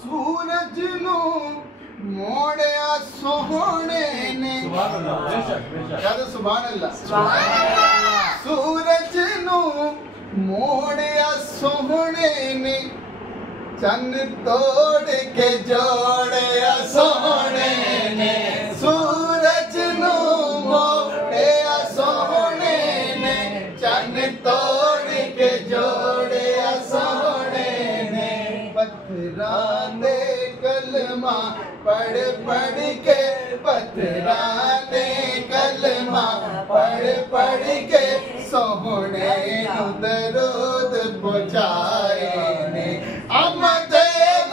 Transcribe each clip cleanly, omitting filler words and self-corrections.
सूरज नू मोड़िया सोहने ने सुभान अल्लाह सूरज नू मोड़िया सोहने ने चन्न तोड़ के जोड़िया सोहने ने सूरज नू मोड़िया सोहने ने चन्न तोड़ के जोड़िया सोहने ने पत्थरां दे कलमा पढ़ पढ़ के पत्थरां दे कलमा पढ़ पढ़ के सोहने नू दरूद पहुंचाए ने अहमद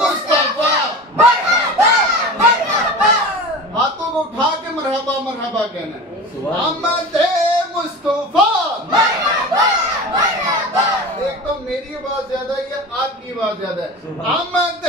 मुस्तफा मरहबा मरहबा हाथों को उठा के मरहबा मरहबा कहना अहमद मुस्तफा मरहबा मरहबा। एक तो मेरी आवाज ज्यादा है या आपकी आवाज ज्यादा है? अहमद